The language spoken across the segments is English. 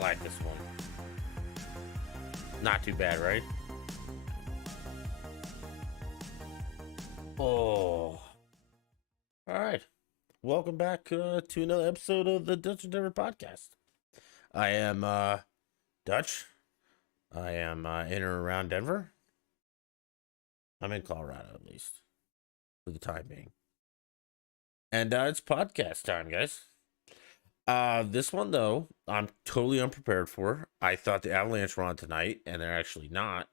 like this one. Not too bad, right? Oh. All right. Welcome back to another episode of the Dutch and Denver podcast. I am Dutch. I am in or around Denver. I'm in Colorado, at least, for the time being. And it's podcast time, guys. This one, though, I'm totally unprepared for. I thought the Avalanche were on tonight, and they're actually not.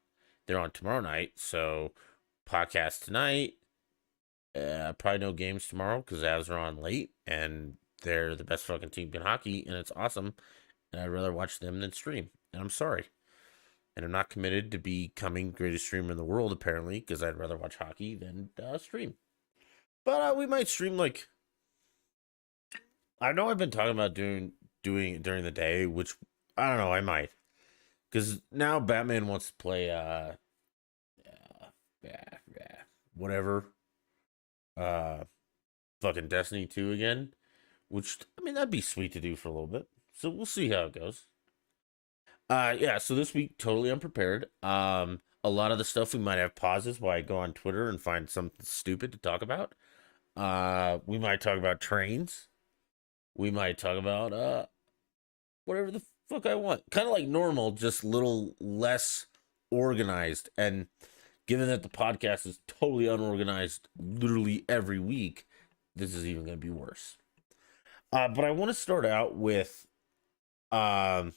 They're on tomorrow night, so podcast tonight. Probably no games tomorrow because the Avs are on late, and they're the best fucking team in hockey, and it's awesome. And I'd rather watch them than stream, and I'm sorry. And I'm not committed to becoming greatest streamer in the world, apparently, because I'd rather watch hockey than stream. But we might stream like... I know I've been talking about doing it during the day, which I don't know, I might. Because now Batman wants to play whatever. Fucking Destiny 2 again. Which, I mean, that'd be sweet to do for a little bit. So we'll see how it goes. Yeah, so this week, totally unprepared. A lot of the stuff we might have pauses while I go on Twitter and find something stupid to talk about. We might talk about trains. We might talk about whatever the fuck I want. Kind of like normal, just a little less organized. And given that the podcast is totally unorganized literally every week, this is even going to be worse. But I want to start out with actually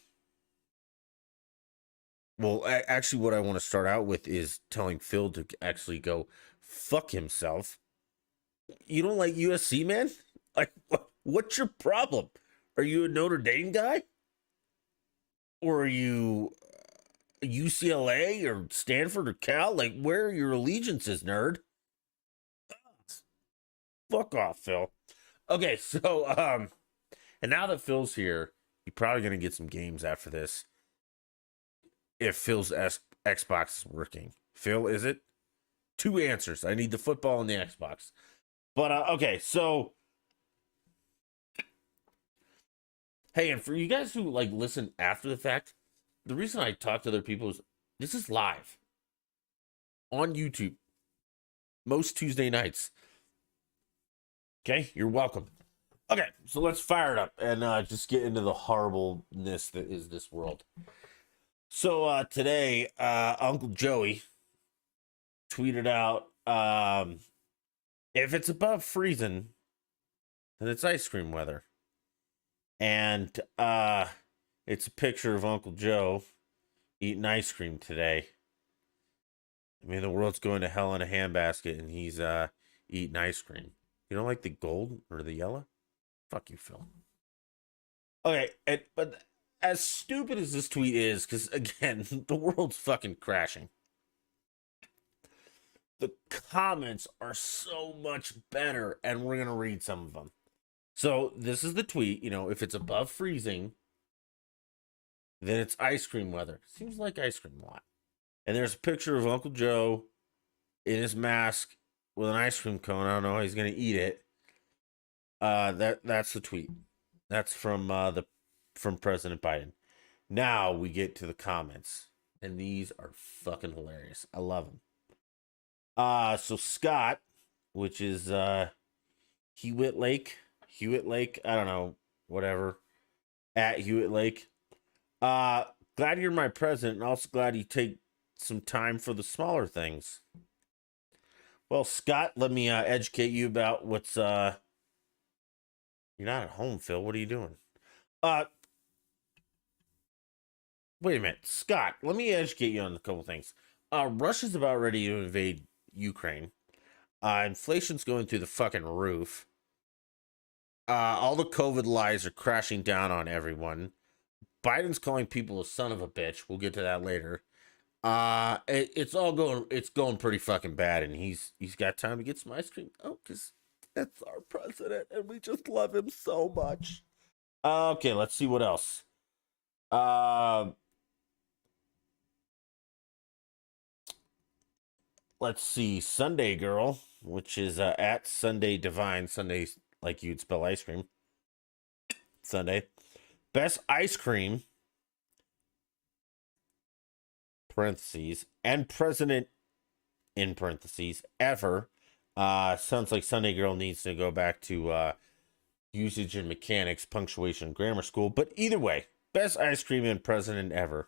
what I want to start out with is telling Phil to actually go fuck himself. You don't like USC, man? Like, what's your problem? Are you a Notre Dame guy? Or are you UCLA or Stanford or Cal? Like, where are your allegiances, nerd? Fuck off, Phil. Okay, so, and now that Phil's here, you're probably going to get some games after this. If Phil's Xbox is working. Phil, is it? 2 answers. I need the football and the Xbox. But, okay, so... Hey, and for you guys who like listen after the fact, the reason I talk to other people is this is live on YouTube most Tuesday nights. Okay, you're welcome. Okay, so let's fire it up and just get into the horribleness that is this world. So today, Uncle Joey tweeted out, if it's above freezing, then it's ice cream weather. And it's a picture of Uncle Joe eating ice cream today. I mean, the world's going to hell in a handbasket, and he's eating ice cream. You don't like the gold or the yellow? Fuck you, Phil. Okay, but as stupid as this tweet is, because, again, the world's fucking crashing. The comments are so much better, and we're going to read some of them. So this is the tweet, if it's above freezing, then it's ice cream weather. Seems like ice cream a lot. And there's a picture of Uncle Joe in his mask with an ice cream cone. I don't know how he's going to eat it. That's the tweet. That's from President Biden. Now we get to the comments. And these are fucking hilarious. I love them. So Scott, which is Hewitt Lake, I don't know, whatever, at Hewitt Lake. Glad you're my president, and also glad you take some time for the smaller things. Well, Scott, let me educate you about what's, you're not at home, Phil. What are you doing? Wait a minute. Scott, let me educate you on a couple things. Russia's about ready to invade Ukraine. Inflation's going through the fucking roof. All the COVID lies are crashing down on everyone. Biden's calling people a son of a bitch. We'll get to that later. It's going pretty fucking bad, and he's got time to get some ice cream. Oh, because that's our president, and we just love him so much. Okay, let's see what else. Let's see. Sunday Girl, which is at Sunday Divine. Sunday, like you'd spell ice cream. Sunday. Best ice cream parentheses, and president in parentheses, ever. Sounds like Sunday Girl needs to go back to usage and mechanics, punctuation, grammar school. But either way, best ice cream and president ever.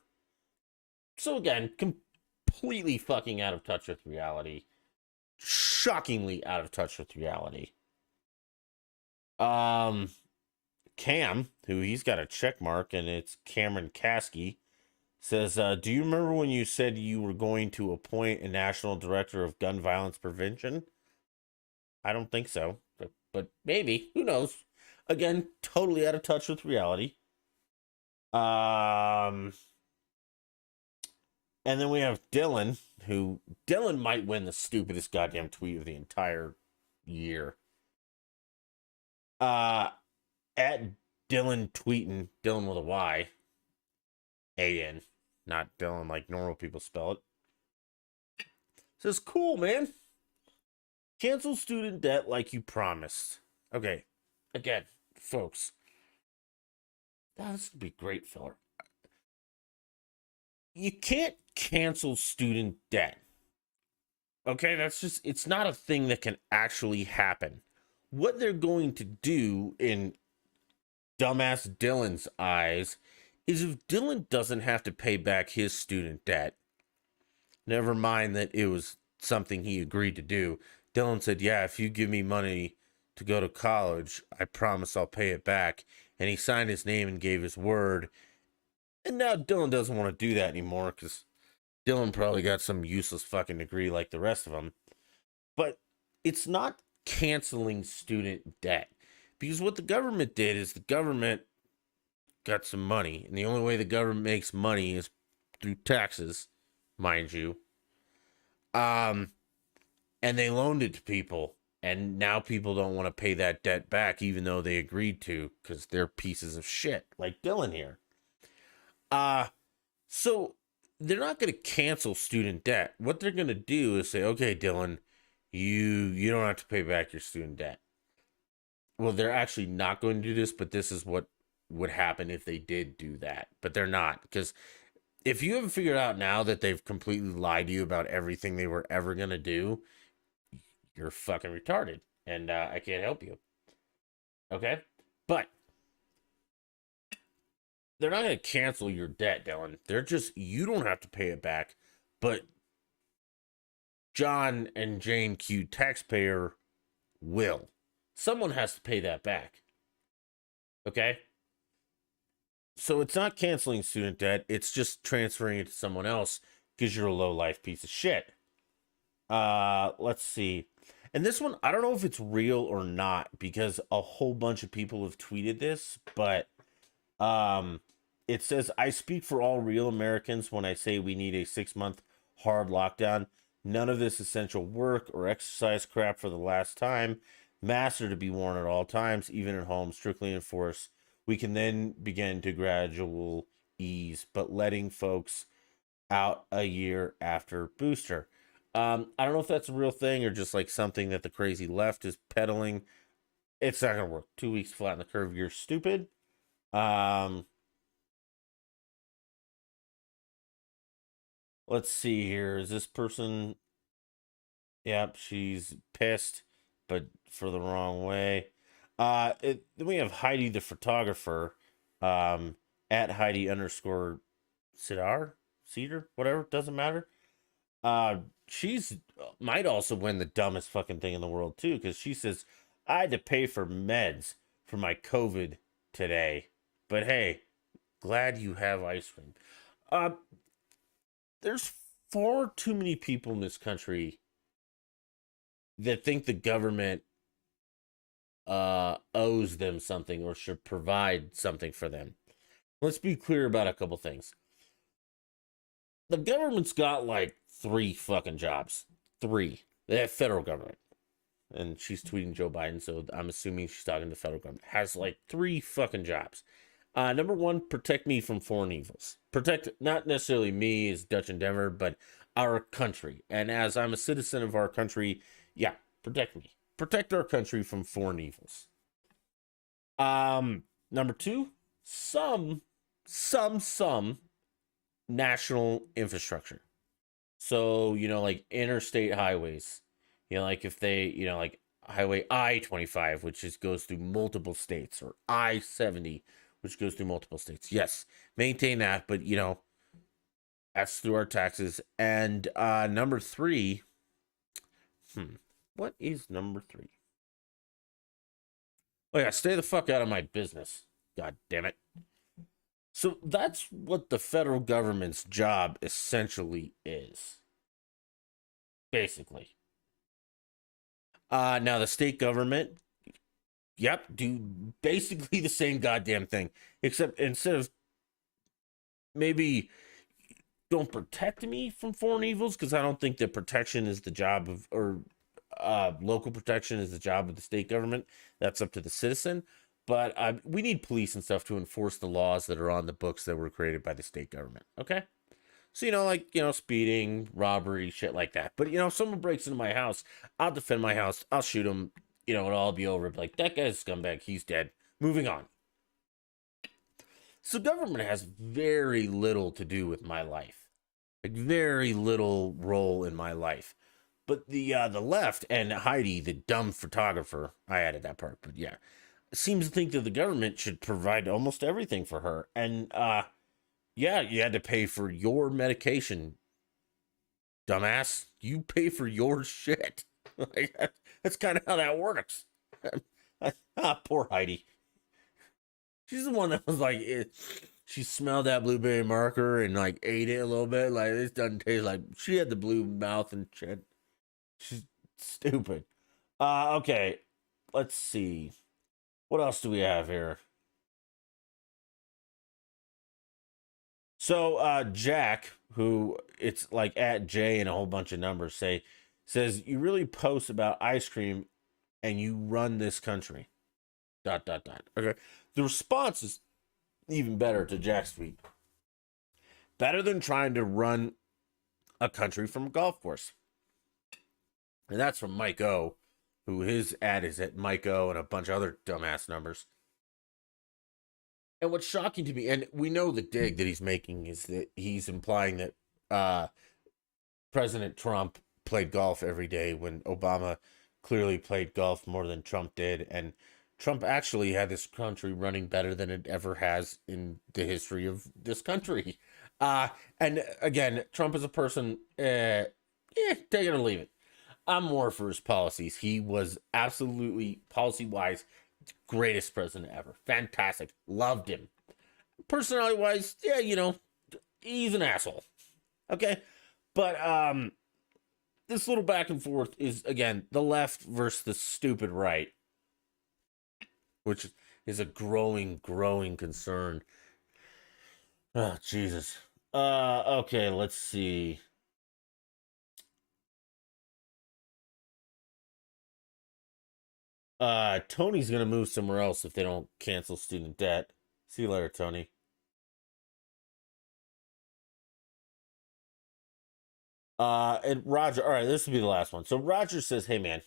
So again, completely fucking out of touch with reality. Shockingly out of touch with reality. Cam, who he's got a check mark, and it's Cameron Kasky, says, do you remember when you said you were going to appoint a national director of gun violence prevention? I don't think so, but maybe. Who knows? Again, totally out of touch with reality. And then we have Dylan, who Dylan might win the stupidest goddamn tweet of the entire year. At Dylan tweeting, Dylan with a Y, A-N, not Dylan like normal people spell it. Says, cool, man. Cancel student debt like you promised. Okay, again, folks. Oh, this would be great, filler. You can't cancel student debt. Okay, that's just, it's not a thing that can actually happen. What they're going to do in dumbass Dylan's eyes is if Dylan doesn't have to pay back his student debt, never mind that it was something he agreed to do. Dylan said, yeah, if you give me money to go to college, I promise I'll pay it back. And he signed his name and gave his word. And now Dylan doesn't want to do that anymore because Dylan probably got some useless fucking degree like the rest of them. But it's not canceling student debt. Because what the government did is the government got some money. And the only way the government makes money is through taxes, mind you. And they loaned it to people. And now people don't want to pay that debt back, even though they agreed to, because they're pieces of shit, like Dylan here. So they're not going to cancel student debt. What they're going to do is say, okay, Dylan, you don't have to pay back your student debt. Well, they're actually not going to do this, but this is what would happen if they did do that. But they're not, because if you haven't figured out now that they've completely lied to you about everything they were ever going to do, you're fucking retarded, and I can't help you. Okay? But they're not going to cancel your debt, Dylan. They're just, you don't have to pay it back, but John and Jane Q taxpayer will. Someone has to pay that back. Okay? So it's not canceling student debt, it's just transferring it to someone else because you're a low-life piece of shit. Let's see. And this one, I don't know if it's real or not because a whole bunch of people have tweeted this, but it says, I speak for all real Americans when I say we need a 6-month hard lockdown. None of this essential work or exercise crap for the last time. Masks are to be worn at all times, even at home, strictly enforced. We can then begin to gradual ease, but letting folks out a year after booster. I don't know if that's a real thing or just like something that the crazy left is peddling. It's not gonna work. 2 weeks flatten the curve. You're stupid. Let's see here. Is this person? Yep, she's pissed, but for the wrong way. Then we have Heidi the photographer. At Heidi underscore Cedar, whatever, doesn't matter. She's might also win the dumbest fucking thing in the world too, because she says, I had to pay for meds for my COVID today, but hey, glad you have ice cream. There's far too many people in this country that think the government owes them something or should provide something for them. Let's be clear about a couple things. The government's got like 3 fucking jobs. 3. The federal government. And she's tweeting Joe Biden, so I'm assuming she's talking to the federal government. Has like 3 fucking jobs. Number 1, protect me from foreign evils. Protect not necessarily me as Dutch Endeavor, but our country. And as I'm a citizen of our country, yeah, protect me. Protect our country from foreign evils. Number 2, some national infrastructure. So, like interstate highways, like if they, like Highway I-25, which goes through multiple states, or I-70, which goes through multiple states. Yes, maintain that, but, that's through our taxes. And number three, what is number three? Oh, yeah, stay the fuck out of my business. God damn it. So that's what the federal government's job essentially is. Basically. Now the state government, yep, do basically the same goddamn thing, except instead of maybe don't protect me from foreign evils, because I don't think that protection is the job of, or local protection is the job of the state government. That's up to the citizen. But we need police and stuff to enforce the laws that are on the books that were created by the state government. Okay. So, like, speeding, robbery, shit like that. But, if someone breaks into my house, I'll defend my house. I'll shoot him. It'll all be over. Like, that guy's a scumbag. He's dead. Moving on. So, government has very little to do with my life. Like, very little role in my life. But the left and Heidi, the dumb photographer, I added that part, but yeah, seems to think that the government should provide almost everything for her. And yeah, you had to pay for your medication, dumbass. You pay for your shit. That's kind of how that works. Poor Heidi. She's the one that was like, she smelled that blueberry marker and like ate it a little bit. Like, this doesn't taste like. She had the blue mouth and shit. She's stupid. Okay. Let's see. What else do we have here? So, Jack, who it's like at J and a whole bunch of numbers, says you really post about ice cream and you run this country. ... Okay. The response is even better to Jack's tweet. Better than trying to run a country from a golf course. And that's from Mike O, who his ad is at Mike O and a bunch of other dumbass numbers. And what's shocking to me, and we know the dig that he's making is that he's implying that President Trump played golf every day when Obama clearly played golf more than Trump did. And Trump actually had this country running better than it ever has in the history of this country. And again, Trump is a person, take it or leave it. I'm more for his policies. He was absolutely, policy wise, greatest president ever. Fantastic. Loved him. Personality wise, yeah, he's an asshole. Okay. But this little back and forth is, again, the left versus the stupid right, which is a growing concern. Oh, Jesus. Okay, let's see. Tony's gonna move somewhere else if they don't cancel student debt. See you later, Tony. And Roger, all right, this will be the last one. So Roger says, hey man,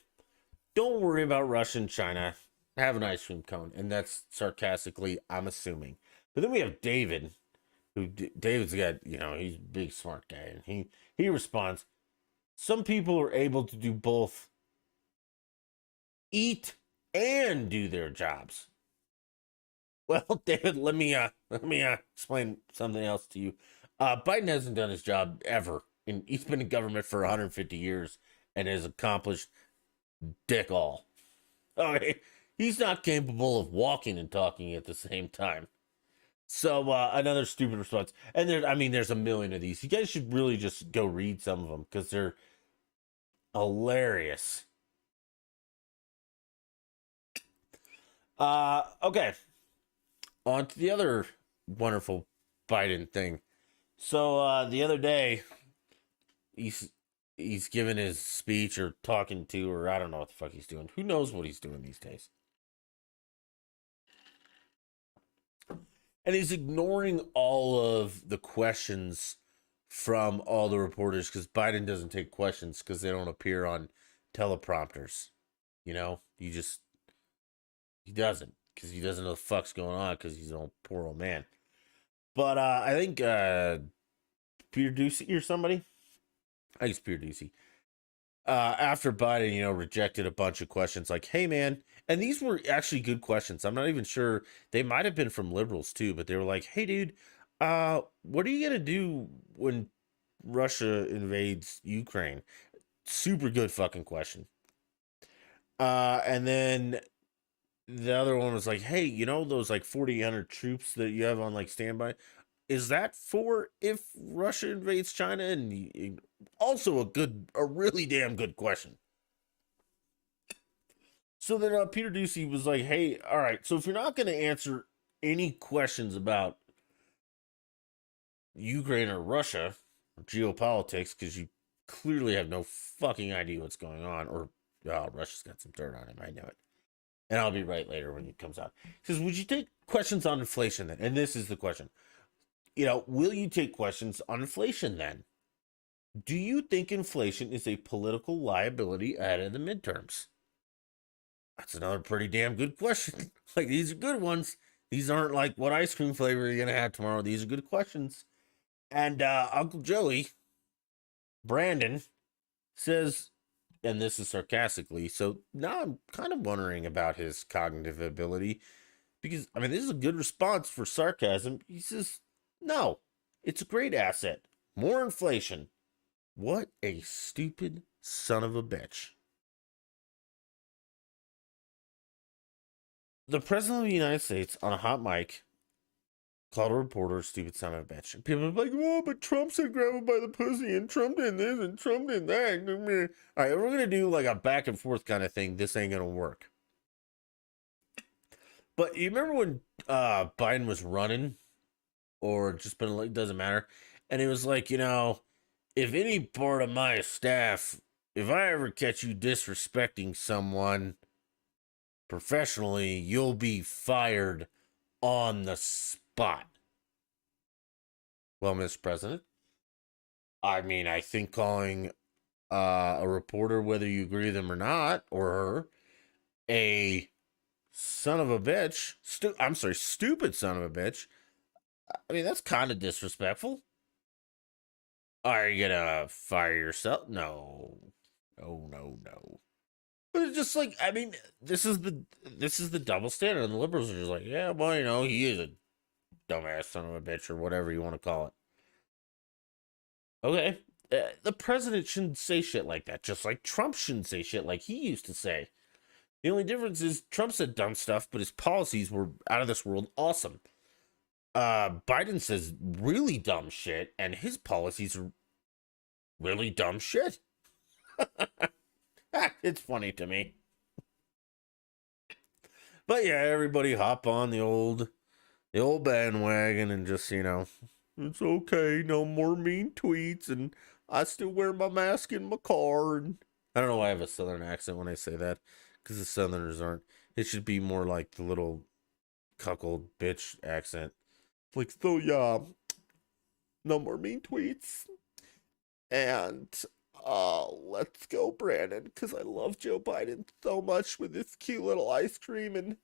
don't worry about Russia and China. Have an ice cream cone. And that's sarcastically, I'm assuming. But then we have David, who David's got, he's a big smart guy. And he responds, some people are able to do both, eat and do their jobs. Well, David, let me explain something else to you. Biden hasn't done his job ever, and he's been in government for 150 years and has accomplished dick all. Okay, he's not capable of walking and talking at the same time. So another stupid response, and there's a million of these. You guys should really just go read some of them because they're hilarious. Okay, on to the other wonderful Biden thing. So the other day, he's giving his speech or talking to, or I don't know what the fuck he's doing. Who knows what he's doing these days? And he's ignoring all of the questions from all the reporters because Biden doesn't take questions because they don't appear on teleprompters. He doesn't because he doesn't know the fuck's going on because he's an old poor old man. But I think Peter Ducey or somebody. I guess Peter Ducey. After Biden, rejected a bunch of questions like, "Hey, man," and these were actually good questions. I'm not even sure they might have been from liberals too, but they were like, "Hey, dude, what are you gonna do when Russia invades Ukraine?" Super good fucking question. And then the other one was like, "Hey, those like 4,800 troops that you have on like standby, is that for if Russia invades China?" And also a really damn good question. So then Peter Ducey was like, "Hey, all right, so if you're not going to answer any questions about Ukraine or Russia or geopolitics, because you clearly have no fucking idea what's going on, or Russia's got some dirt on him, I know it. And I'll be right later when it comes out." He says, "Would you take questions on inflation then?" And this is the question. Will you take questions on inflation then? Do you think inflation is a political liability ahead of the midterms? That's another pretty damn good question. Like, these are good ones. These aren't like, what ice cream flavor are you going to have tomorrow? These are good questions. And Uncle Joey, Brandon, says, and this is sarcastically, so now I'm kind of wondering about his cognitive ability because, I mean, this is a good response for sarcasm. He says, "No, it's a great asset. More inflation." What a stupid son of a bitch. The President of the United States on a hot mic called a reporter a stupid son of a bitch. And people are like, "Oh, but Trump said grab him by the pussy, and Trump did this, and Trump did that." All right, we're going to do like a back and forth kind of thing. This ain't going to work. But you remember when Biden was running, or just been like, doesn't matter. And it was like, if any part of my staff, if I ever catch you disrespecting someone professionally, you'll be fired on the spot. Well, Mr. President, I mean, I think calling a reporter, whether you agree with them or not, or her, a son of a bitch, I'm sorry, stupid son of a bitch, I mean, that's kind of disrespectful. Are you gonna fire yourself? No. No, no, no. But it's just like, I mean, this is the double standard. And the liberals are just like, "Yeah, well, he is a dumbass son of a bitch," or whatever you want to call it. Okay. The president shouldn't say shit like that, just like Trump shouldn't say shit like he used to say. The only difference is Trump said dumb stuff, but his policies were out of this world awesome. Biden says really dumb shit, and his policies are really dumb shit. It's funny to me. But yeah, everybody hop on the old bandwagon and just, it's okay, no more mean tweets, and I still wear my mask in my car. And I don't know why I have a southern accent when I say that, because the southerners aren't. It should be more like the little cuckold bitch accent. Like, so yeah, no more mean tweets. And let's go, Brandon, because I love Joe Biden so much with this cute little ice cream and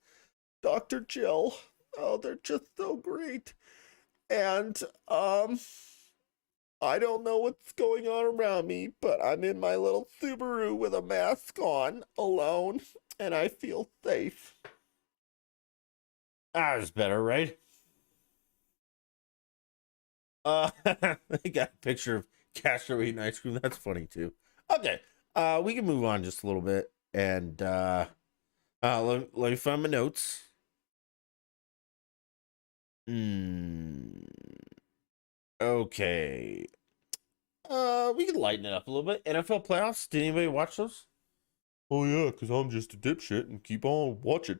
Dr. Jill. Oh, they're just so great. And I don't know what's going on around me, but I'm in my little Subaru with a mask on, alone, and I feel safe. That's better, right? They got a picture of Castro eating ice cream. That's funny too. Okay, we can move on just a little bit, and let me find my notes. Okay. We can lighten it up a little bit. NFL playoffs. Did anybody watch those? Oh yeah, because I'm just a dipshit and keep on watching.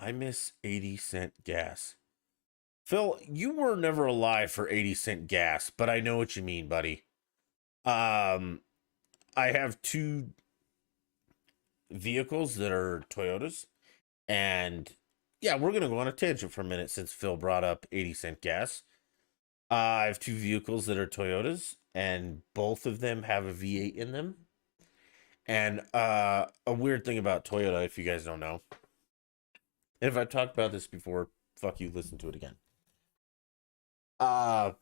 I miss 80-cent gas. Phil, you were never alive for 80-cent gas, but I know what you mean, buddy. Um, I have two vehicles that are Toyotas, and yeah, we're gonna go on a tangent for a minute since Phil brought up 80-cent gas. I have two vehicles that are Toyotas, and both of them have a V8 in them. And a weird thing about Toyota, if you guys don't know, and if I've talked about this before, fuck you, listen to it again. Uh,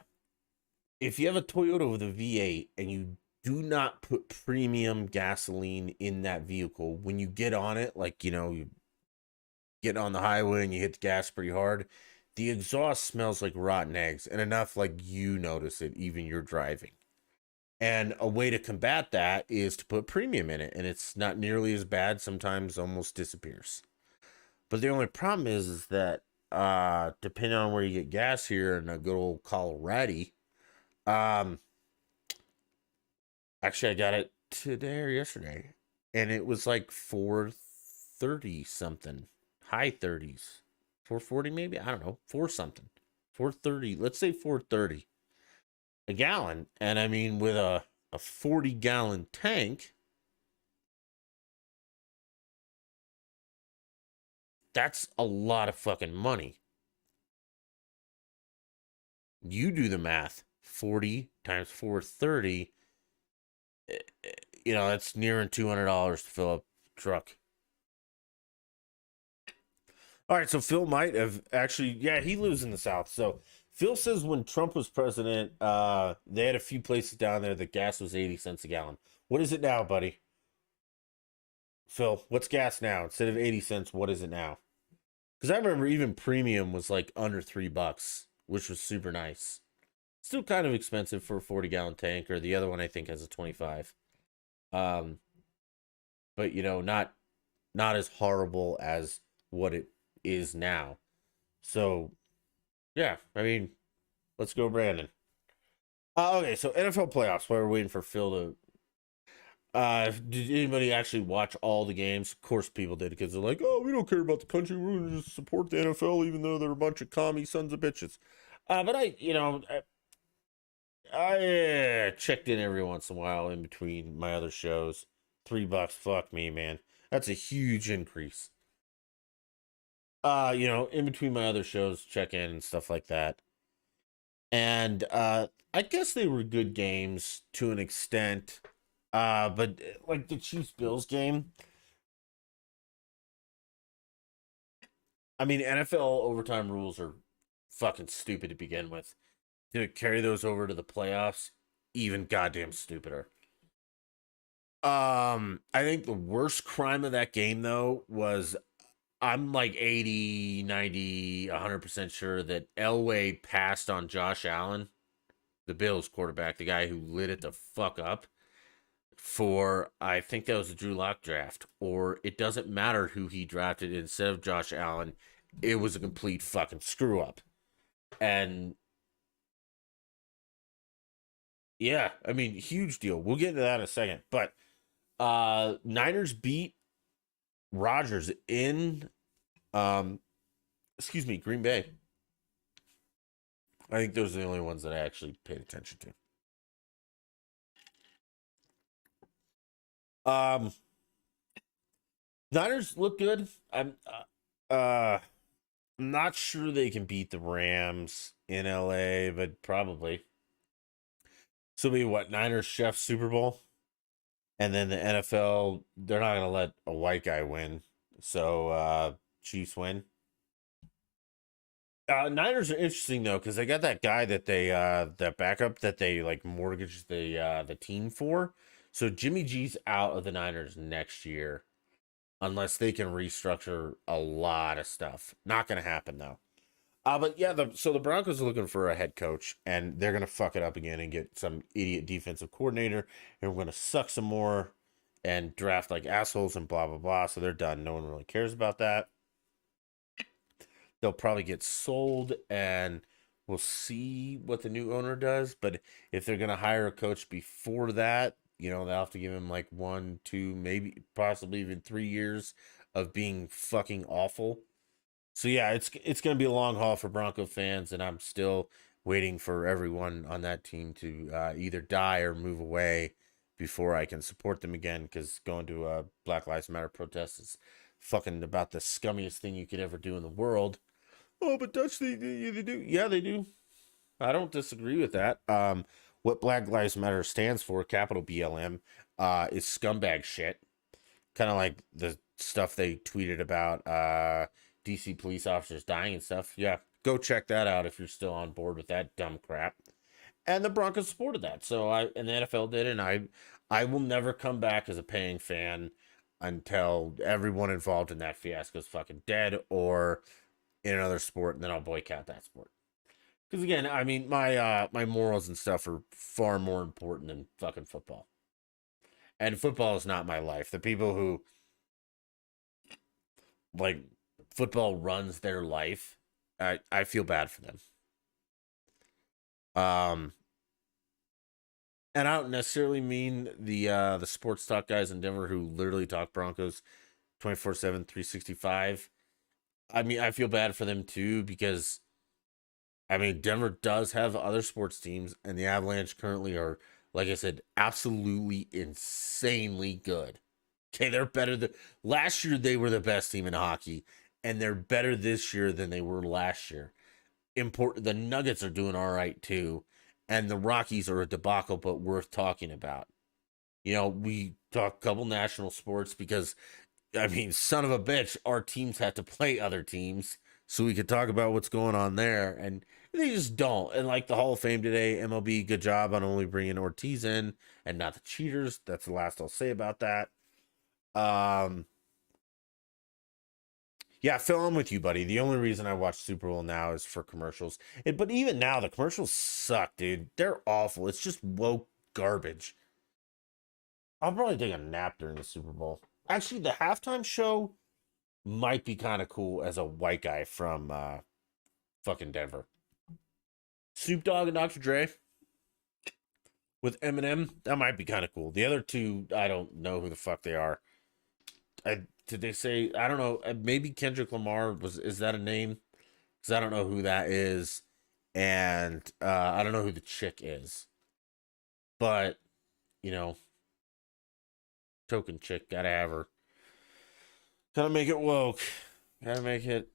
if you have a Toyota with a V8 and you do not put premium gasoline in that vehicle, when you get on it, like, you get on the highway and you hit the gas pretty hard, the exhaust smells like rotten eggs, and enough like you notice it, even you're driving. And a way to combat that is to put premium in it, and it's not nearly as bad, sometimes almost disappears. But the only problem is that depending on where you get gas here in a good old Colorado, um actually I got it today or yesterday, and it was like 430 something, high 30s, 440 maybe, I don't know, 4 something, 430, let's say 430 a gallon. And I mean, with a 40-gallon tank, that's a lot of fucking money. You do the math. 40 times 430, that's nearing $200 to fill up a truck. All right, so Phil might have actually, yeah, he lives in the South. So Phil says when Trump was president, they had a few places down there that gas was 80 cents a gallon. What is it now, buddy? Phil, what's gas now? Instead of 80 cents, what is it now? Because I remember even premium was like under $3, which was super nice. Still kind of expensive for a 40-gallon tank, or the other one I think has a 25. Um, but not as horrible as what it is now. So yeah, I mean, let's go, Brandon. Okay, so NFL playoffs. While we're waiting for Phil to. Did anybody actually watch all the games? Of course, people did, because they're like, "Oh, we don't care about the country. We're gonna just support the NFL, even though they're a bunch of commie sons of bitches." But I checked in every once in a while in between my other shows. $3, fuck me, man. That's a huge increase. In between my other shows, check in and stuff like that. And I guess they were good games to an extent. But like the Chiefs Bills game, I mean, NFL overtime rules are fucking stupid to begin with. To carry those over to the playoffs, even goddamn stupider. I think the worst crime of that game though was, I'm like 80, 90, 100% sure that Elway passed on Josh Allen, the Bills quarterback, the guy who lit it the fuck up, for, I think that was the Drew Lock draft, or it doesn't matter who he drafted instead of Josh Allen. It was a complete fucking screw up. And yeah, I mean, huge deal. We'll get into that in a second. But Niners beat Rodgers in um Green Bay. I think those are the only ones that I actually paid attention to. Niners look good. I'm not sure they can beat the Rams in LA, but probably. So be what, Niners chef Super Bowl? And then the NFL, they're not gonna let a white guy win. So Chiefs win. Niners are interesting though, because they got that guy that they that backup that they like mortgaged the team for. So Jimmy G's out of the Niners next year unless they can restructure a lot of stuff. Not gonna happen though. But yeah, so the Broncos are looking for a head coach, and they're gonna fuck it up again and get some idiot defensive coordinator, and we're gonna suck some more and draft like assholes and blah blah blah. So they're done. No one really cares about that. They'll probably get sold, and we'll see what the new owner does. But if they're gonna hire a coach before that, they'll have to give him like 1, 2, maybe possibly even 3 years of being fucking awful. So yeah, it's gonna be a long haul for Bronco fans, and I'm still waiting for everyone on that team to either die or move away before I can support them again. Because going to a Black Lives Matter protest is fucking about the scummiest thing you could ever do in the world. Oh, but Dutch, they do. Yeah, they do. I don't disagree with that. What Black Lives Matter stands for, capital BLM, is scumbag shit. Kind of like the stuff they tweeted about DC police officers dying and stuff. Yeah. Go check that out if you're still on board with that dumb crap. And the Broncos supported that. So and the NFL did, and I will never come back as a paying fan until everyone involved in that fiasco is fucking dead or in another sport, and then I'll boycott that sport. Because again, I mean, my morals and stuff are far more important than fucking football. And football is not my life. The people who like football runs their life, I feel bad for them. Um, and I don't necessarily mean the sports talk guys in Denver who literally talk Broncos 24/7, 365. I mean, I feel bad for them too because I mean, Denver does have other sports teams, and the Avalanche currently are, like I said, absolutely insanely good. Okay, they're better than last year. They were the best team in hockey, and they're better this year than they were last year. The Nuggets are doing all right too, and the Rockies are a debacle, but worth talking about. You know, we talk a couple national sports because, I mean, son of a bitch, our teams have to play other teams so we could talk about what's going on there, and they just don't. And like the Hall of Fame today, MLB, good job on only bringing Ortiz in and not the cheaters. That's the last I'll say about that. Um, yeah, Phil, I'm with you, buddy. The only reason I watch Super Bowl now is for commercials. But even now, the commercials suck, dude. They're awful. It's just woke garbage. I'll probably take a nap during the Super Bowl. Actually, the halftime show might be kind of cool as a white guy from fucking Denver. Snoop Dogg and Dr. Dre with Eminem, that might be kind of cool. The other two, I don't know who the fuck they are. Did they say? I don't know. Maybe Kendrick Lamar is that a name? Because I don't know who that is, and I don't know who the chick is. But you know, token chick, gotta have her. Gotta make it woke. Gotta make it,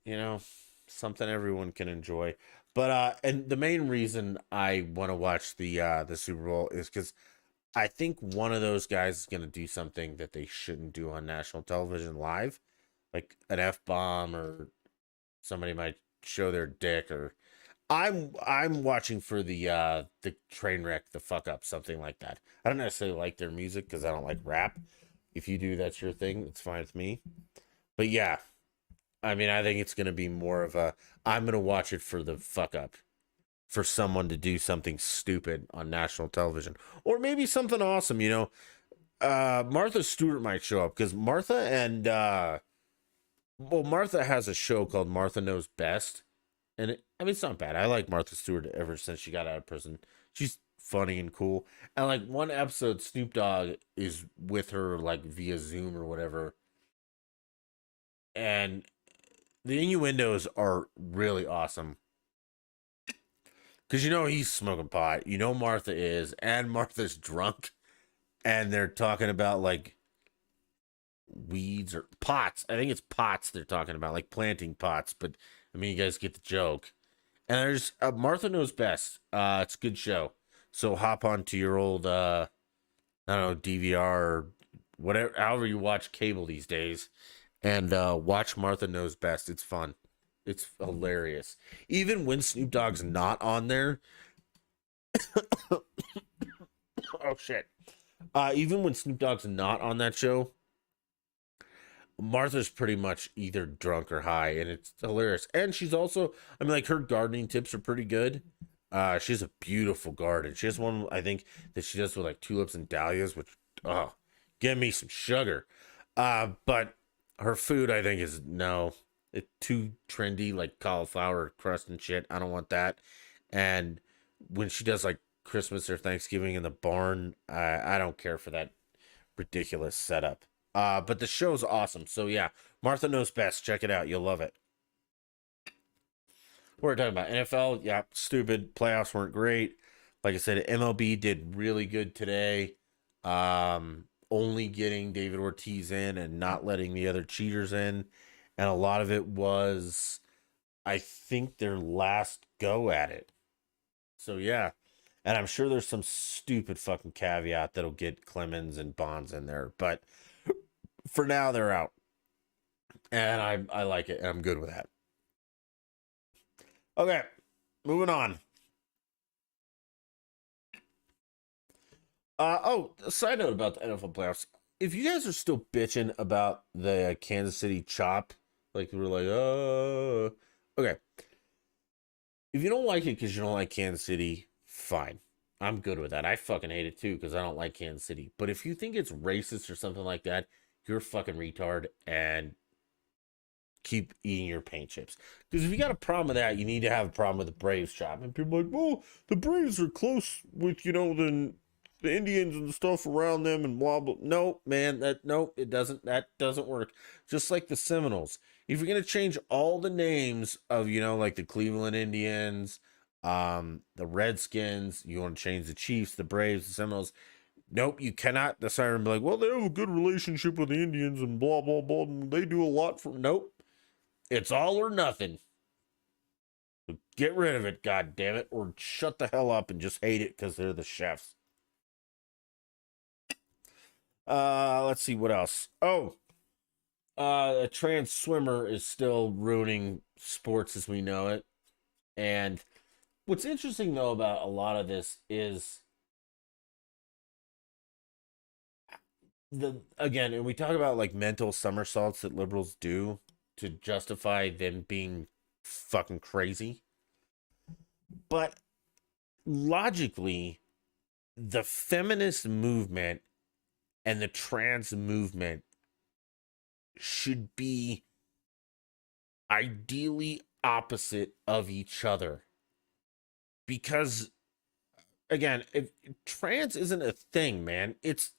something everyone can enjoy. But and the main reason I want to watch the Super Bowl is because I think one of those guys is gonna do something that they shouldn't do on national television live, like an F bomb or somebody might show their dick or I'm watching for the train wreck, the fuck up, something like that. I don't necessarily like their music because I don't like rap. If you do, that's your thing. It's fine with me. But yeah, I mean, I think it's gonna be more of a I'm gonna watch it for the fuck up, for someone to do something stupid on national television, or maybe something awesome. Martha Stewart might show up because Martha has a show called Martha Knows Best, and I mean, it's not bad. I like Martha Stewart ever since she got out of prison. She's funny and cool. And like one episode, Snoop Dogg is with her like via Zoom or whatever, and the innuendos are really awesome because he's smoking pot. Martha is, and Martha's drunk, and they're talking about like weeds or pots. I think it's pots they're talking about, like planting pots. But I mean, you guys get the joke. And there's Martha Knows Best. It's a good show. So hop onto your old I don't know, DVR or whatever, however you watch cable these days, and watch Martha Knows Best. It's fun. It's hilarious. Even when Snoop Dogg's not on there. Oh shit. Even when Snoop Dogg's not on that show, Martha's pretty much either drunk or high, and it's hilarious. And she's also, I mean, like her gardening tips are pretty good. She has a beautiful garden. She has one, I think, that she does with like tulips and dahlias, which, oh, give me some sugar. But her food, I think, is no, it's too trendy, like cauliflower crust and shit. I don't want that. And when she does like Christmas or Thanksgiving in the barn, I don't care for that ridiculous setup. But the show's awesome. So yeah, Martha Knows Best. Check it out. You'll love it. We're talking about NFL. Yeah, stupid. Playoffs weren't great. Like I said, MLB did really good today. Only getting David Ortiz in and not letting the other cheaters in. And a lot of it was, I think, their last go at it. So yeah. And I'm sure there's some stupid fucking caveat that'll get Clemens and Bonds in there. But for now, they're out. And I like it. And I'm good with that. Okay, moving on. A side note about the NFL playoffs. If you guys are still bitching about the Kansas City chop, like we were like, okay. If you don't like it because you don't like Kansas City, fine. I'm good with that. I fucking hate it too because I don't like Kansas City. But if you think it's racist or something like that, you're a fucking retard and keep eating your paint chips. Because if you got a problem with that, you need to have a problem with the Braves chop. And people are like, well, the Braves are close with, the Indians and the stuff around them and blah blah. No, man, it doesn't that doesn't work. Just like the Seminoles. If you're gonna change all the names of, like the Cleveland Indians, the Redskins, you want to change the Chiefs, the Braves, the Seminoles. Nope, you cannot decide and be like, well, they have a good relationship with the Indians and blah blah blah. And they do a lot for. Nope, it's all or nothing. Get rid of it, god damn it, or shut the hell up and just hate it because they're the chefs. Let's see what else. Oh, a trans swimmer is still ruining sports as we know it. And what's interesting though about a lot of this is the again, and we talk about like mental somersaults that liberals do to justify them being fucking crazy. But logically, the feminist movement and the trans movement should be ideally opposite of each other because again, if trans isn't a thing, man, it's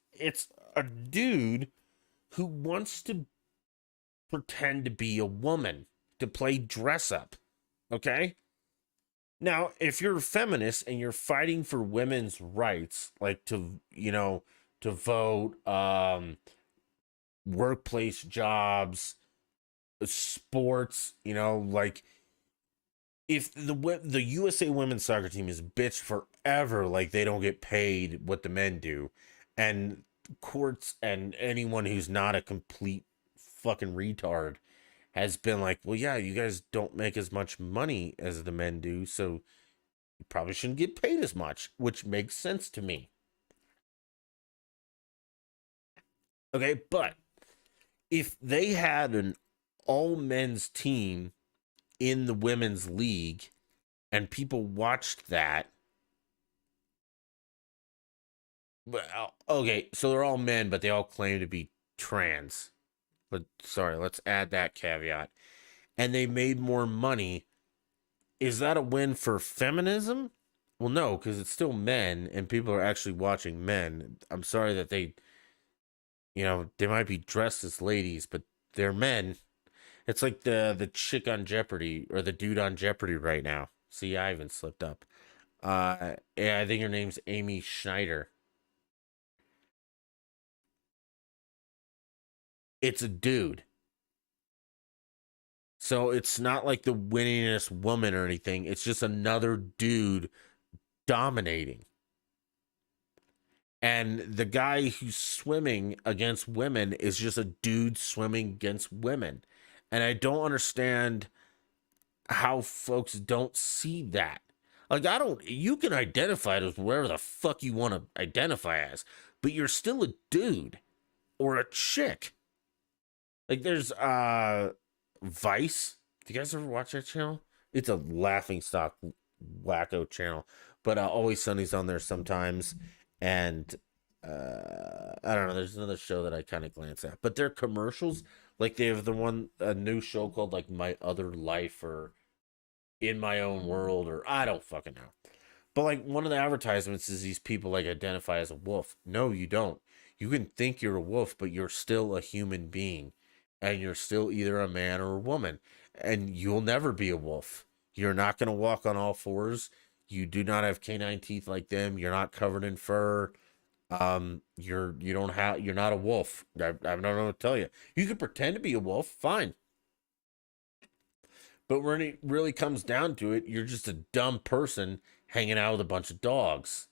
a dude who wants to pretend to be a woman to play dress up. Okay, now if you're a feminist and you're fighting for women's rights, like to vote, workplace jobs, sports, like if the USA women's soccer team is bitched forever, like they don't get paid what the men do, and courts and anyone who's not a complete fucking retard has been like, well, yeah, you guys don't make as much money as the men do, so you probably shouldn't get paid as much, which makes sense to me. Okay, but if they had an all men's team in the women's league and people watched that. Well, okay, so they're all men, but they all claim to be trans. But sorry, let's add that caveat. And they made more money. Is that a win for feminism? Well, no, because it's still men, and people are actually watching men. I'm sorry that they might be dressed as ladies, but they're men. It's like the chick on Jeopardy or the dude on Jeopardy right now. See, I even slipped up. Yeah, I think her name's Amy Schneider. It's a dude. So it's not like the winningest woman or anything. It's just another dude dominating. And the guy who's swimming against women is just a dude swimming against women. And I don't understand how folks don't see that. Like, you can identify as whatever the fuck you want to identify as, but you're still a dude or a chick. Like there's Vice. Do you guys ever watch that channel? It's a laughing stock wacko channel. But Always Sunny's on there sometimes. And I don't know, there's another show that I kind of glance at. But their commercials, like they have a new show called like My Other Life or In My Own World or I don't fucking know. But like one of the advertisements is these people like identify as a wolf. No, you don't. You can think you're a wolf, but you're still a human being. And you're still either a man or a woman. And you'll never be a wolf. You're not gonna walk on all fours. You do not have canine teeth like them. You're not covered in fur. You're not a wolf. I don't know what to tell you. You can pretend to be a wolf, fine. But when it really comes down to it, you're just a dumb person hanging out with a bunch of dogs.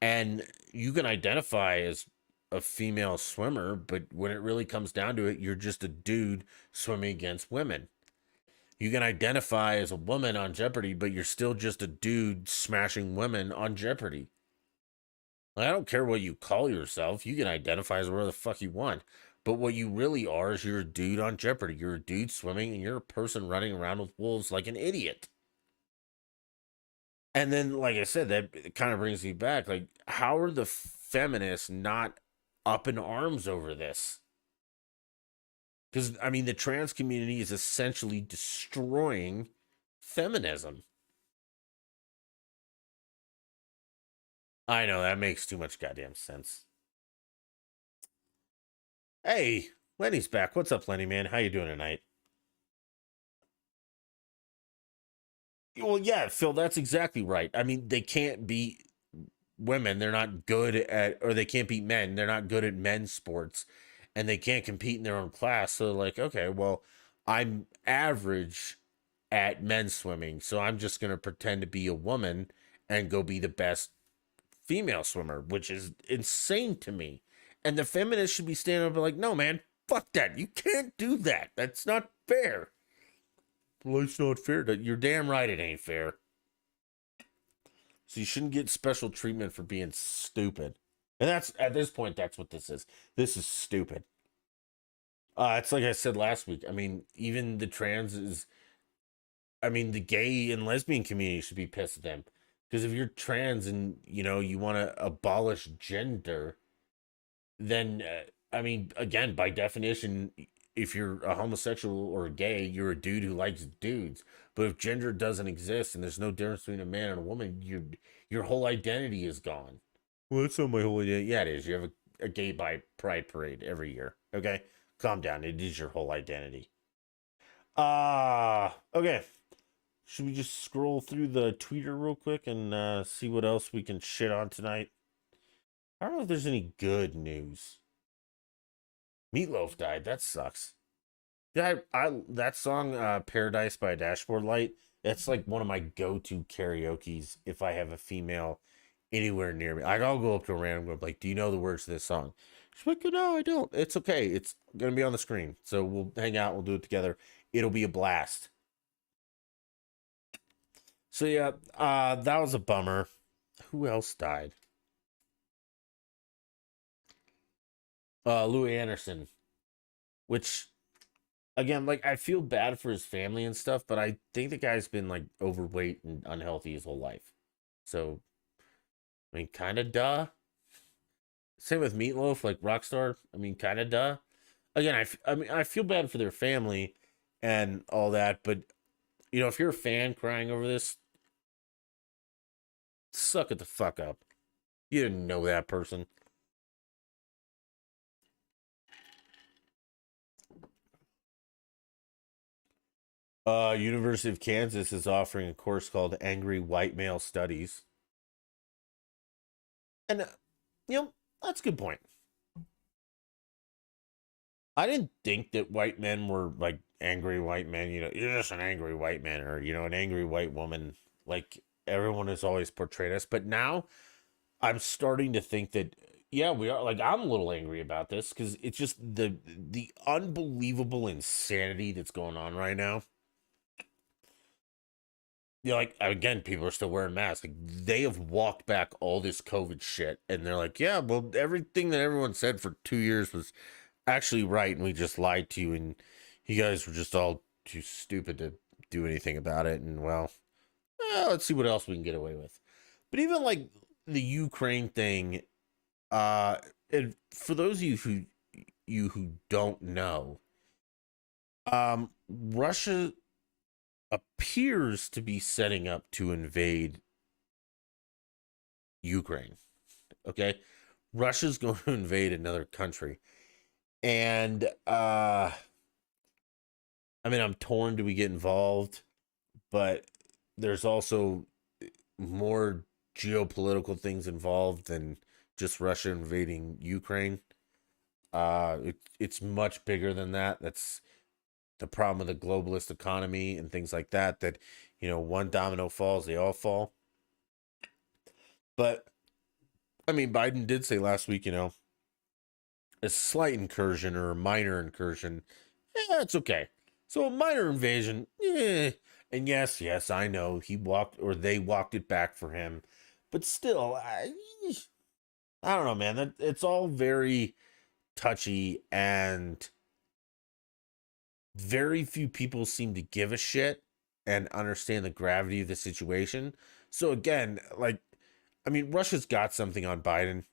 And you can identify as a female swimmer, but when it really comes down to it, you're just a dude swimming against women. You can identify as a woman on Jeopardy, but you're still just a dude smashing women on Jeopardy. Like, I don't care what you call yourself. You can identify as whatever the fuck you want. But what you really are is you're a dude on Jeopardy. You're a dude swimming, and you're a person running around with wolves like an idiot. And then, like I said, that kind of brings me back. Like, how are the feminists not up in arms over this? Because, I mean, the trans community is essentially destroying feminism. I know, that makes too much goddamn sense. Hey, Lenny's back. What's up, Lenny, man? How you doing tonight? Well, yeah, Phil, that's exactly right. I mean, they can't beat women. They're not good at, or they can't beat men. They're not good at men's sports, and they can't compete in their own class. So, like, okay, well, I'm average at men's swimming, so I'm just gonna pretend to be a woman and go be the best female swimmer, which is insane to me. And the feminists should be standing up and like, no, man, fuck that. You can't do that. That's not fair. Well, it's not fair. You're damn right it ain't fair. So you shouldn't get special treatment for being stupid. And that's at this point, that's what this is. This is stupid. It's like I said last week. I mean, even the trans is. I mean, the gay and lesbian community should be pissed at them because if you're trans and you want to abolish gender, then I mean, again, by definition, if you're a homosexual or a gay, you're a dude who likes dudes. But if gender doesn't exist and there's no difference between a man and a woman, your whole identity is gone. Well, that's not my whole identity. Yeah, it is. You have a gay bi pride parade every year. Okay, calm down. It is your whole identity. Okay. Should we just scroll through the tweeter real quick and see what else we can shit on tonight? I don't know if there's any good news. Meatloaf died. That sucks. Yeah, I that song "Paradise" by Dashboard Light. That's like one of my go-to karaoke's if I have a female anywhere near me. I'll go up to a random group like, "Do you know the words to this song?" She's like, "No, I don't." It's okay. It's gonna be on the screen, so we'll hang out. We'll do it together. It'll be a blast. So yeah, that was a bummer. Who else died? Louis Anderson, which again, like I feel bad for his family and stuff, but I think the guy's been like overweight and unhealthy his whole life. So I mean, kind of duh. Same with Meatloaf, like Rockstar. I mean, kind of duh. Again, I mean, I feel bad for their family and all that, but if you're a fan crying over this, suck it the fuck up. You didn't know that person. University of Kansas is offering a course called Angry White Male Studies. And, that's a good point. I didn't think that white men were like angry white men. You're just an angry white man or, an angry white woman. Like everyone has always portrayed us. But now I'm starting to think that, yeah, we are. Like, I'm a little angry about this because it's just the unbelievable insanity that's going on right now. Like again, people are still wearing masks. Like they have walked back all this COVID shit, and they're like, "Yeah, well, everything that everyone said for 2 years was actually right, and we just lied to you, and you guys were just all too stupid to do anything about it." And well, let's see what else we can get away with. But even like the Ukraine thing, uh, and for those of you who don't know, Russia appears to be setting up to invade Ukraine. Okay. Russia's going to invade another country. And I mean, I'm torn. Do we get involved? But there's also more geopolitical things involved than just Russia invading Ukraine. It's much bigger than that. That's the problem with the globalist economy and things like that. That one domino falls, they all fall. But I mean, Biden did say last week, a slight incursion or a minor incursion, it's okay. So a minor invasion, and yes, I know he walked or they walked it back for him, but still, I don't know, man. That it's all very touchy, and very few people seem to give a shit and understand the gravity of the situation. So again, like, I mean, Russia's got something on Biden.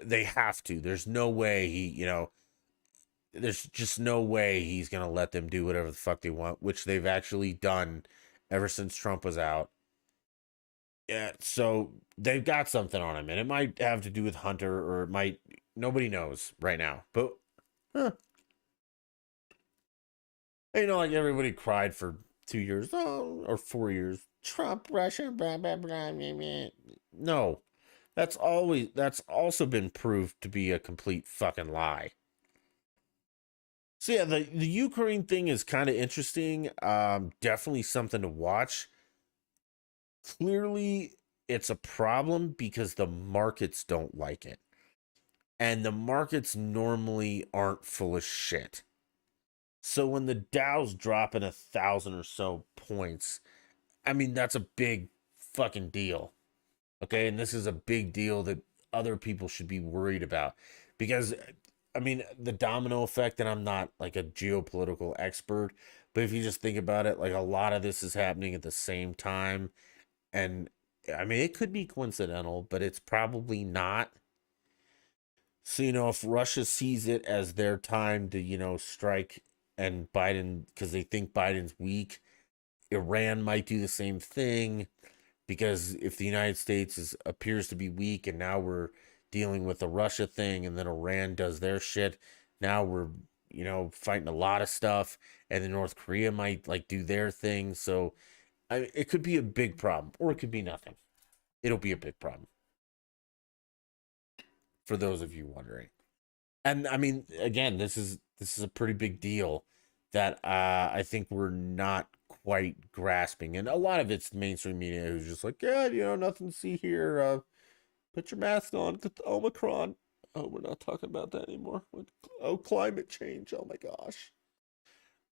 They have to. There's no way there's just no way he's gonna let them do whatever the fuck they want, which they've actually done ever since Trump was out. Yeah, so they've got something on him, and it might have to do with Hunter, or it might. Nobody knows right now, but huh, like everybody cried for 2 years, or 4 years. Trump, Russia, blah blah blah. Blah, blah. No, that's also been proved to be a complete fucking lie. So yeah, the Ukraine thing is kind of interesting. Definitely something to watch. Clearly, it's a problem because the markets don't like it, and the markets normally aren't full of shit. So when the Dow's dropping 1,000 or so points, I mean that's a big fucking deal. Okay, and this is a big deal that other people should be worried about because I mean the domino effect, and I'm not like a geopolitical expert, but if you just think about it, like a lot of this is happening at the same time, and I mean it could be coincidental, but it's probably not. So if Russia sees it as their time to strike, and Biden, because they think Biden's weak, Iran might do the same thing, because if the United States appears to be weak, and now we're dealing with the Russia thing, and then Iran does their shit, now we're fighting a lot of stuff, and then North Korea might like do their thing. So it could be a big problem, or it could be nothing. It'll be a big problem for those of you wondering. And I mean, again, this is a pretty big deal that I think we're not quite grasping, and a lot of it's mainstream media who's just like, yeah, nothing to see here. Put your mask on. Get the Omicron. Oh, we're not talking about that anymore. Oh, climate change. Oh my gosh.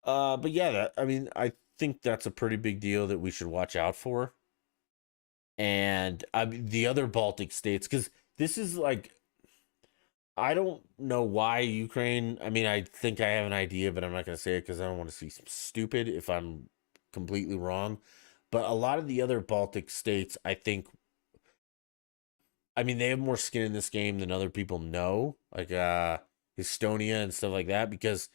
But yeah, I mean, I think that's a pretty big deal that we should watch out for. And I mean, the other Baltic states, because this is like, I don't know why Ukraine. I mean, I think I have an idea, but I'm not going to say it because I don't want to seem stupid if I'm completely wrong. But a lot of the other Baltic states, I mean, they have more skin in this game than other people know, like Estonia and stuff like that, because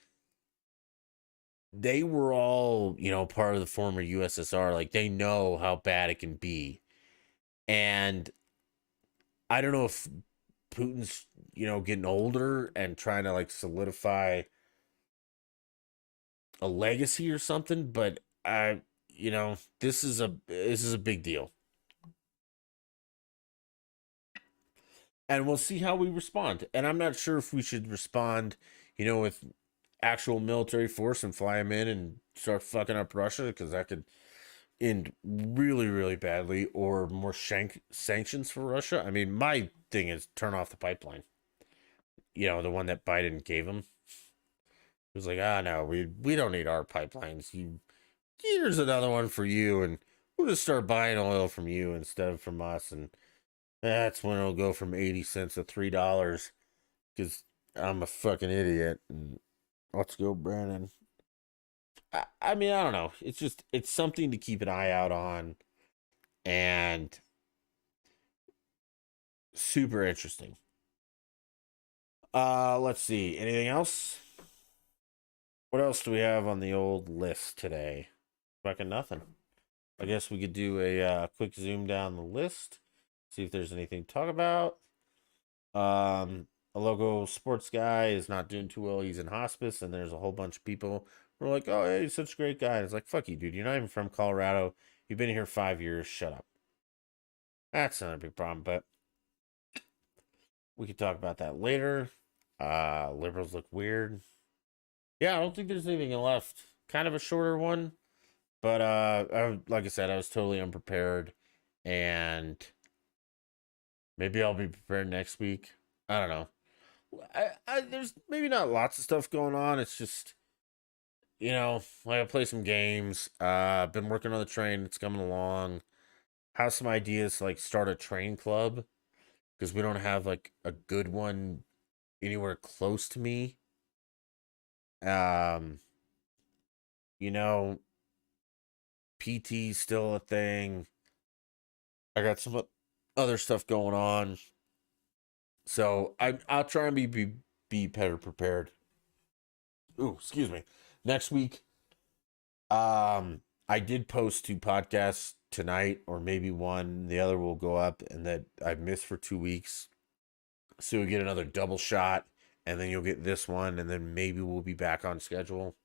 they were all, part of the former USSR. Like, they know how bad it can be. And I don't know if Putin's, getting older and trying to like solidify a legacy or something, but this is a big deal. And we'll see how we respond. And I'm not sure if we should respond, with actual military force and fly them in and start fucking up Russia, because that could end really, really badly, or more sanctions for Russia. I mean, my thing is turn off the pipeline. The one that Biden gave him. It was like, no, we don't need our pipelines. Here's another one for you, and we'll just start buying oil from you instead of from us, and that's when it'll go from 80 cents to $3, because I'm a fucking idiot. And let's go, Brandon. I mean, I don't know. It's something to keep an eye out on, and super interesting. Let's see. Anything else? What else do we have on the old list today? Fucking nothing. I guess we could do a quick zoom down the list, see if there's anything to talk about. A local sports guy is not doing too well. He's in hospice, and there's a whole bunch of people who are like, "Oh, hey, he's such a great guy." And it's like, "Fuck you, dude. You're not even from Colorado. You've been here 5 years. Shut up." That's not a big problem, but we could talk about that later. Liberals look weird. Yeah, I don't think there's anything left. Kind of a shorter one, but like I said, I was totally unprepared, and maybe I'll be prepared next week. I don't know. There's maybe not lots of stuff going on. It's just I play some games. Been working on the train. It's coming along. Have some ideas to, like, start a train club because we don't have like a good one anywhere close to me. Um, you know, PT's still a thing. I got some other stuff going on, so I'll try and be better prepared. Ooh, excuse me. Next week, I did post 2 podcasts tonight, or maybe one. The other will go up, and that I've missed for 2 weeks. So you'll get another double shot, and then you'll get this one, and then maybe we'll be back on schedule.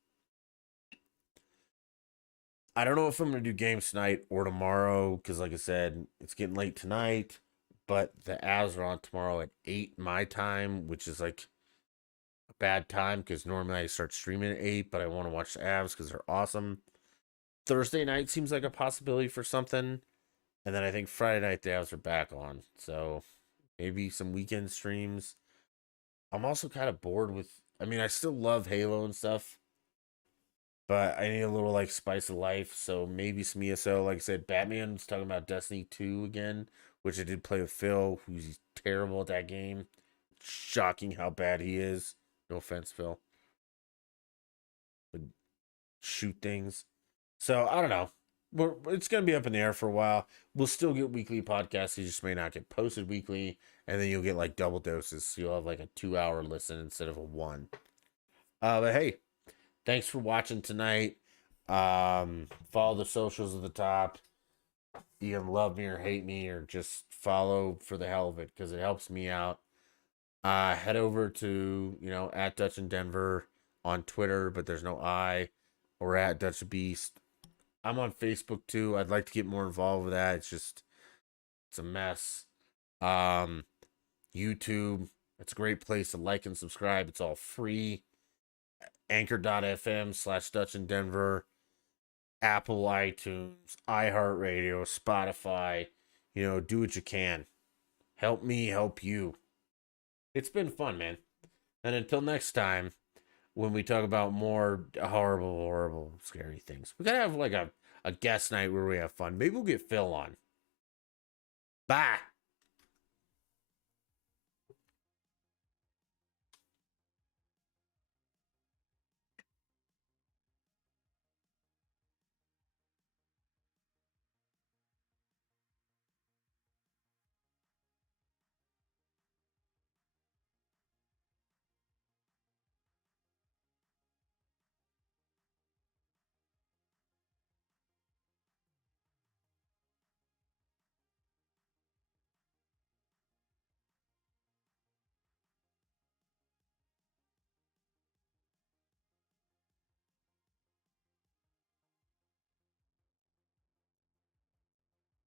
I don't know if I'm gonna do games tonight or tomorrow, because like I said, it's getting late tonight. But the Avs are on tomorrow at 8 my time, which is like a bad time because normally I start streaming at 8, but I want to watch the Avs because they're awesome. Thursday night seems like a possibility for something. And then I think Friday night the Avs are back on. So maybe some weekend streams. I'm also kind of bored with. I mean, I still love Halo and stuff, but I need a little like spice of life. So maybe some ESO. Like I said, Batman's talking about Destiny 2 again, which I did play with Phil, who's terrible at that game. Shocking how bad he is. No offense, Phil. But shoot things. So I don't know. It's going to be up in the air for a while. We'll still get weekly podcasts. You just may not get posted weekly. And then you'll get like double doses. So you'll have like a 2 hour listen instead of a one. But hey, thanks for watching tonight. Follow the socials at the top. You can love me or hate me or just follow for the hell of it because it helps me out. Head over to, at Dutch in Denver on Twitter, but there's no I, or at Dutch Beast. I'm on Facebook too. I'd like to get more involved with that. It's a mess. Um, YouTube, it's a great place to like and subscribe. It's all free. Anchor.fm/ Dutch in Denver, Apple, iTunes, iHeartRadio, Spotify. Do what you can. Help me help you. It's been fun, man. And until next time, when we talk about more horrible, horrible, scary things, we gotta have like a guest night where we have fun. Maybe we'll get Phil on. Bye.